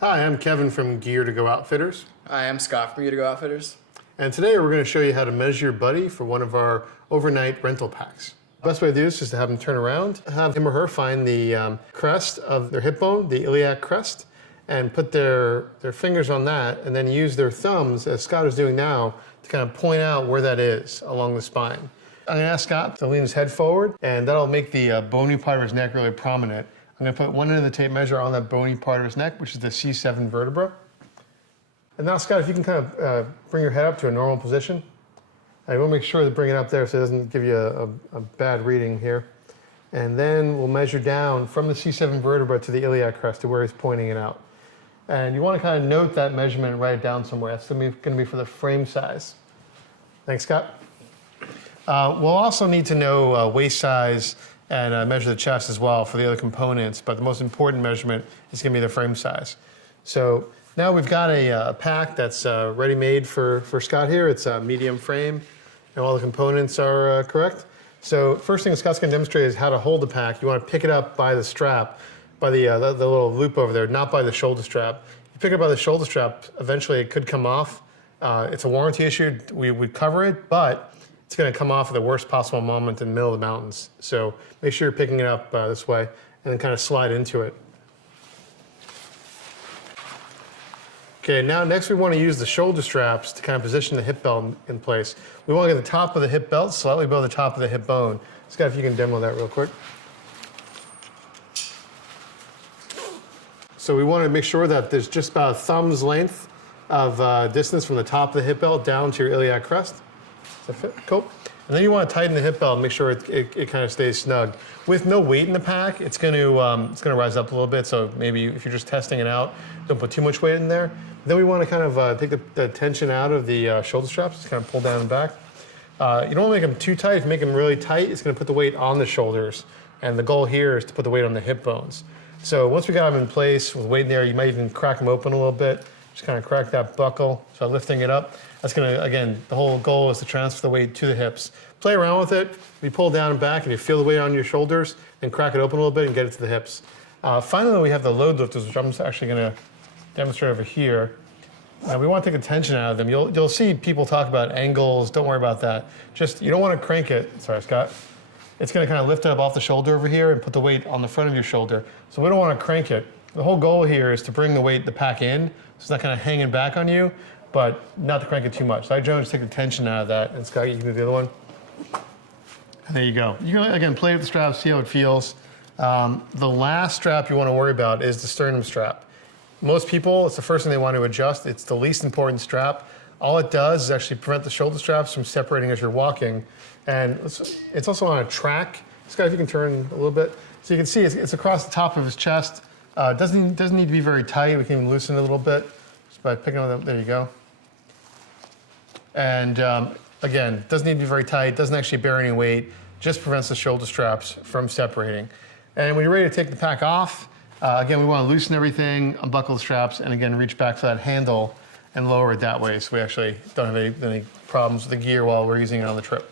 Hi, I'm Kevin from Gear to Go Outfitters. Hi, I'm Scott from Gear to Go Outfitters. And today we're going to show you how to measure your buddy for one of our overnight rental packs. The best way to do this is to have them turn around, have him or her find the crest of their hip bone, the iliac crest, and put their fingers on that, and then use their thumbs, as Scott is doing now, to kind of point out where that is along the spine. I'm going to ask Scott to lean his head forward, and that'll make the bony part of his neck really prominent. I'm going to put one end of the tape measure on that bony part of his neck, which is the C7 vertebra. And now, Scott, if you can kind of bring your head up to a normal position. I want to make sure to bring it up there so it doesn't give you a bad reading here. And then we'll measure down from the C7 vertebra to the iliac crest to where he's pointing it out. And you want to kind of note that measurement and write it down somewhere. That's going to be for the frame size. Thanks, Scott. We'll also need to know waist size and measure the chest as well for the other components, but the most important measurement is going to be the frame size. So now we've got a pack that's ready-made for Scott here. It's a medium frame, and all the components are correct. So first thing Scott's going to demonstrate is how to hold the pack. You want to pick it up by the strap, by the little loop over there, not by the shoulder strap. You pick it up by the shoulder strap, eventually it could come off. It's a warranty issue. We would cover it, but it's going to come off at the worst possible moment in the middle of the mountains. So make sure you're picking it up this way and then kind of slide into it. Okay, now next we want to use the shoulder straps to kind of position the hip belt in place. We want to get the top of the hip belt slightly below the top of the hip bone. Scott, if you can demo that real quick. So we want to make sure that there's just about a thumb's length of distance from the top of the hip belt down to your iliac crest. Does that fit? Cool. And then you want to tighten the hip belt and make sure it kind of stays snug. With no weight in the pack, it's going to rise up a little bit. So maybe if you're just testing it out, don't put too much weight in there. Then we want to kind of take the tension out of the shoulder straps, just kind of pull down and back. You don't want to make them too tight. If you make them really tight, it's going to put the weight on the shoulders. And the goal here is to put the weight on the hip bones. So once we got them in place with weight in there, you might even crack them open a little bit. Just kind of crack that buckle, so lifting it up. That's going to, again, the whole goal is to transfer the weight to the hips. Play around with it. You pull down and back, and you feel the weight on your shoulders, then crack it open a little bit and get it to the hips. Finally, we have the load lifters, which I'm actually going to demonstrate over here. We want to take the tension out of them. You'll see people talk about angles. Don't worry about that. Just, you don't want to crank it. Sorry, Scott. It's going to kind of lift it up off the shoulder over here and put the weight on the front of your shoulder. So we don't want to crank it. The whole goal here is to bring the weight, the pack in, so it's not kind of hanging back on you, but not to crank it too much. So I generally just take the tension out of that. And Scott, you can do the other one. And there you go. You can, again, play with the strap, see how it feels. The last strap you want to worry about is the sternum strap. Most people, it's the first thing they want to adjust. It's the least important strap. All it does is actually prevent the shoulder straps from separating as you're walking. And it's also on a track. Scott, if you can turn a little bit. So you can see it's across the top of his chest. Doesn't need to be very tight. We can even loosen it a little bit just by picking on them. There you go. And again, doesn't need to be very tight. Doesn't actually bear any weight. Just prevents the shoulder straps from separating. And when you're ready to take the pack off, again, we want to loosen everything, unbuckle the straps, and again, reach back for that handle and lower it that way so we actually don't have any problems with the gear while we're using it on the trip.